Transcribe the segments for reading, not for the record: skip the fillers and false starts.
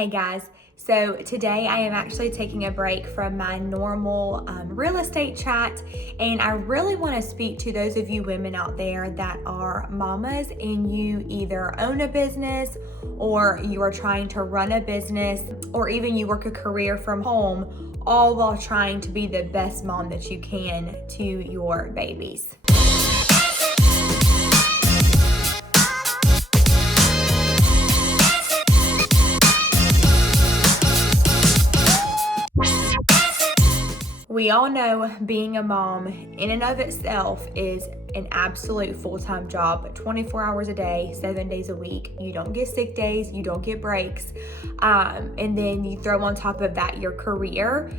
Hey guys, so today I am actually taking a break from my normal real estate chat, and I really want to speak to those of you women out there that are mamas and you either own a business or you are trying to run a business or even you work a career from home, all while trying to be the best mom that you can to your babies. We all know being a mom in and of itself is an absolute full-time job, 24 hours a day, 7 days a week. You don't get sick days, you don't get breaks. And then you throw on top of that your career.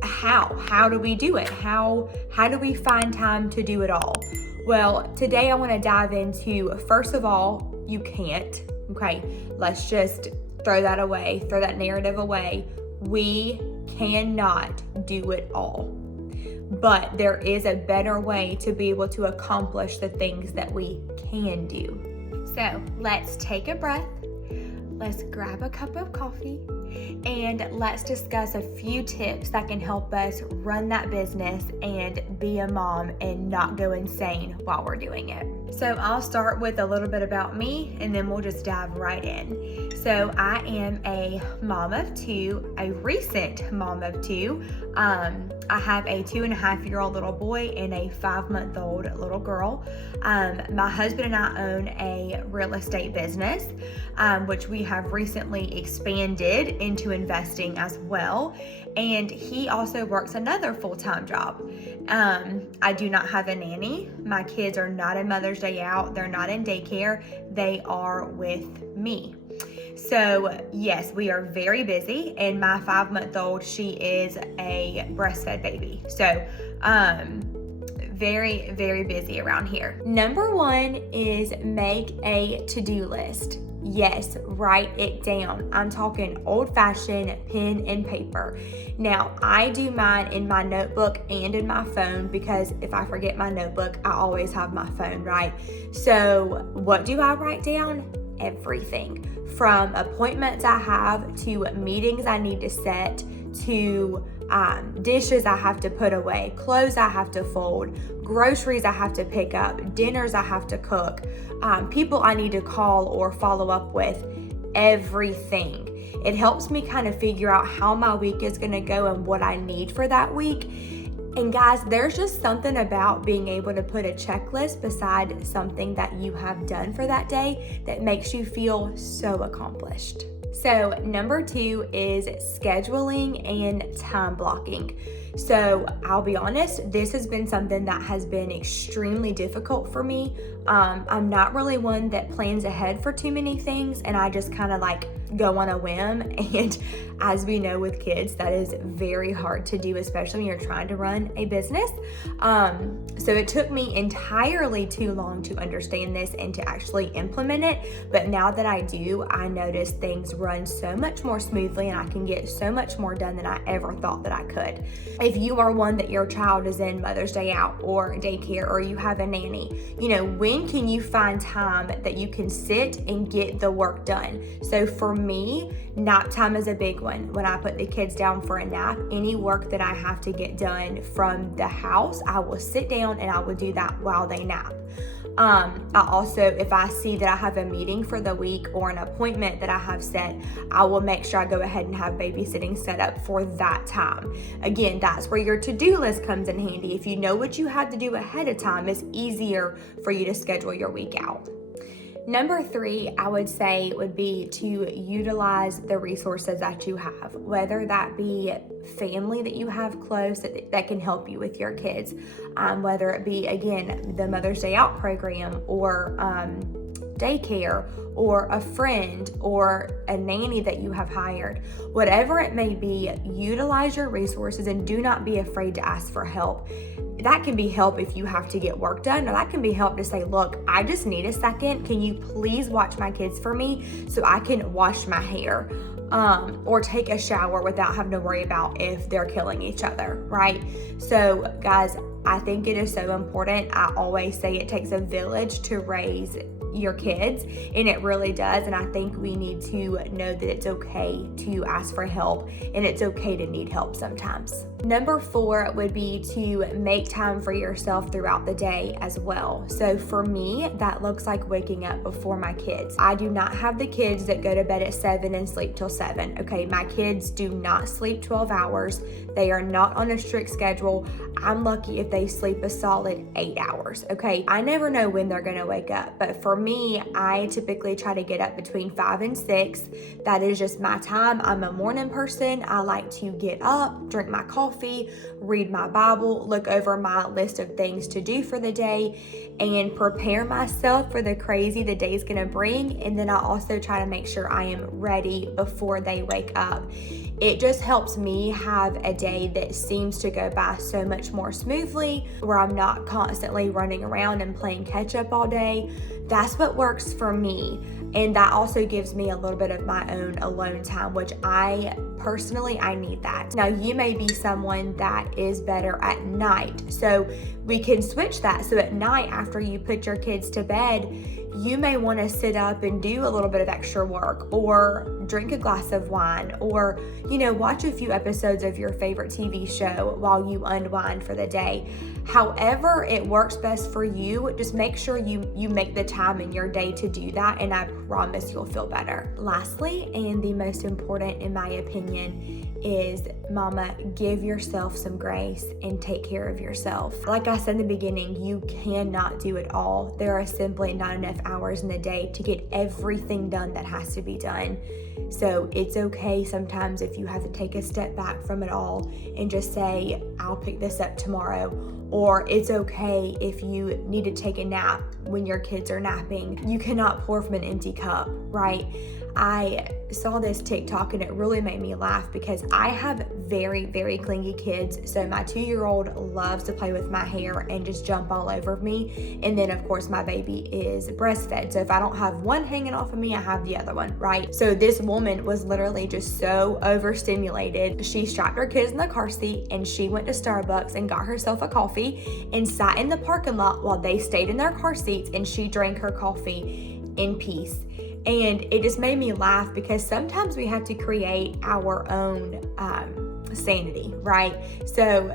How do we do it? How do we find time to do it all? Well, today I want to dive into, first of all, you can't. Okay, let's just throw that away, throw that narrative away. We cannot do it all, but there is a better way to be able to accomplish the things that we can do. So let's take a breath, let's grab a cup of coffee, and let's discuss a few tips that can help us run that business and be a mom and not go insane while we're doing it. So I'll start with a little bit about me and then we'll just dive right in. So I am a mom of two, a recent mom of two. I have a 2.5-year-old little boy and a 5-month-old little girl. My husband and I own a real estate business, which we have recently expanded into investing as well. And he also works another full-time job. I do not have a nanny. My kids are not in Mother's Day out. They're not in daycare. They are with me. So yes, we are very busy, and my 5-month-old, she is a breastfed baby. So very, very busy around here. Number one is make a to-do list. Yes, write it down. I'm talking old-fashioned pen and paper. Now, I do mine in my notebook and in my phone because if I forget my notebook, I always have my phone, right? So what do I write down? Everything. From appointments I have to meetings I need to set to dishes I have to put away, clothes I have to fold, groceries I have to pick up, dinners I have to cook, people I need to call or follow up with, everything. It helps me kind of figure out how my week is going to go and what I need for that week. And guys, there's just something about being able to put a checklist beside something that you have done for that day that makes you feel so accomplished. So number 2 is scheduling and time blocking. So I'll be honest, this has been something that has been extremely difficult for me. I'm not really one that plans ahead for too many things, and I just kind of like go on a whim. And as we know with kids, that is very hard to do, especially when you're trying to run a business. So it took me entirely too long to understand this and to actually implement it. But now that I do, I notice things run so much more smoothly and I can get so much more done than I ever thought that I could. If you are one that your child is in Mother's Day out or daycare or you have a nanny, when can you find time that you can sit and get the work done? So for me, nap time is a big one. When I put the kids down for a nap, any work that I have to get done from the house, I will sit down and I will do that while they nap. I also, if I see that I have a meeting for the week or an appointment that I have set, I will make sure I go ahead and have babysitting set up for that time. Again, that's where your to-do list comes in handy. If you know what you have to do ahead of time, it's easier for you to schedule your week out. Number 3, I would say would be to utilize the resources that you have, whether that be family that you have close that can help you with your kids, whether it be, again, the Mother's Day Out program or daycare or a friend or a nanny that you have hired. Whatever it may be, utilize your resources and do not be afraid to ask for help. That can be help if you have to get work done, or that can be help to say, look, I just need a second. Can you please watch my kids for me so I can wash my hair? Or take a shower without having to worry about if they're killing each other, right? So guys, I think it is so important. I always say it takes a village to raise your kids, and it really does. And I think we need to know that it's okay to ask for help, and it's okay to need help sometimes. Number 4 would be to make time for yourself throughout the day as well. So for me, that looks like waking up before my kids. I do not have the kids that go to bed at 7 and sleep till 7. Okay, my kids do not sleep 12 hours. They are not on a strict schedule. I'm lucky if they sleep a solid 8 hours. Okay, I never know when they're gonna wake up, but for me, I typically try to get up between 5 and 6. That is just my time. I'm a morning person. I like to get up, drink my coffee, read my Bible, look over my list of things to do for the day, and prepare myself for the crazy the day's gonna bring. And then I also try to make sure I am ready before they wake up. It just helps me have a day that seems to go by so much more smoothly, where I'm not constantly running around and playing catch up all day. That's what works for me. And that also gives me a little bit of my own alone time, which I need that. Now, you may be someone that is better at night, so we can switch that. So at night, after you put your kids to bed, you may want to sit up and do a little bit of extra work, or drink a glass of wine, or, watch a few episodes of your favorite TV show while you unwind for the day. However it works best for you, just make sure you make the time in your day to do that, and I promise you'll feel better. Lastly, and the most important in my opinion, is mama, give yourself some grace and take care of yourself. Like I said in the beginning, you cannot do it all. There are simply not enough hours in the day to get everything done that has to be done. So it's okay sometimes if you have to take a step back from it all and just say, I'll pick this up tomorrow. Or it's okay if you need to take a nap when your kids are napping. You cannot pour from an empty cup, right? I saw this TikTok and it really made me laugh because I have very, very clingy kids. So my 2-year-old loves to play with my hair and just jump all over me. And then of course my baby is breastfed. So if I don't have one hanging off of me, I have the other one, right? So this woman was literally just so overstimulated. She strapped her kids in the car seat and she went to Starbucks and got herself a coffee and sat in the parking lot while they stayed in their car seats, and she drank her coffee in peace. And it just made me laugh because sometimes we have to create our own sanity, right? So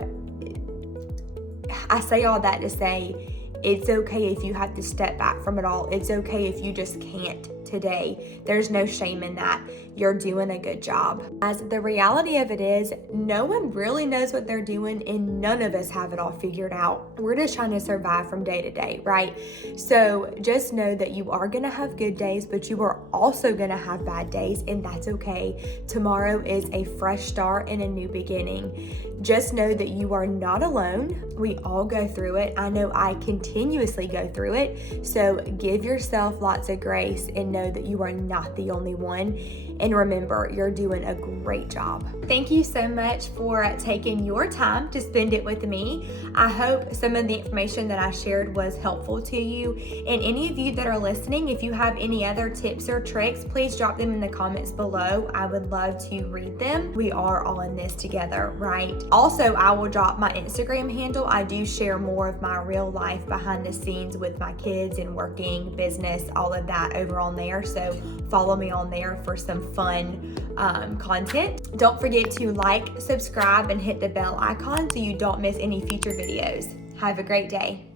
I say all that to say, it's okay if you have to step back from it all. It's okay if you just can't today. There's no shame in that. You're doing a good job. As the reality of it is, no one really knows what they're doing, and none of us have it all figured out. We're just trying to survive from day to day, right? So just know that you are going to have good days, but you are also going to have bad days, and that's okay. Tomorrow is a fresh start and a new beginning. Just know that you are not alone. We all go through it. I know I continuously go through it. So give yourself lots of grace and know that you are not the only one. And remember, you're doing a great job. Thank you so much for taking your time to spend it with me. I hope some of the information that I shared was helpful to you. And any of you that are listening, if you have any other tips or tricks, please drop them in the comments below. I would love to read them. We are all in this together, right? Also, I will drop my Instagram handle. I do share more of my real life behind the scenes with my kids and working, business, all of that over on there. So follow me on there for some fun content. Don't forget to like, subscribe, and hit the bell icon so you don't miss any future videos. Have a great day.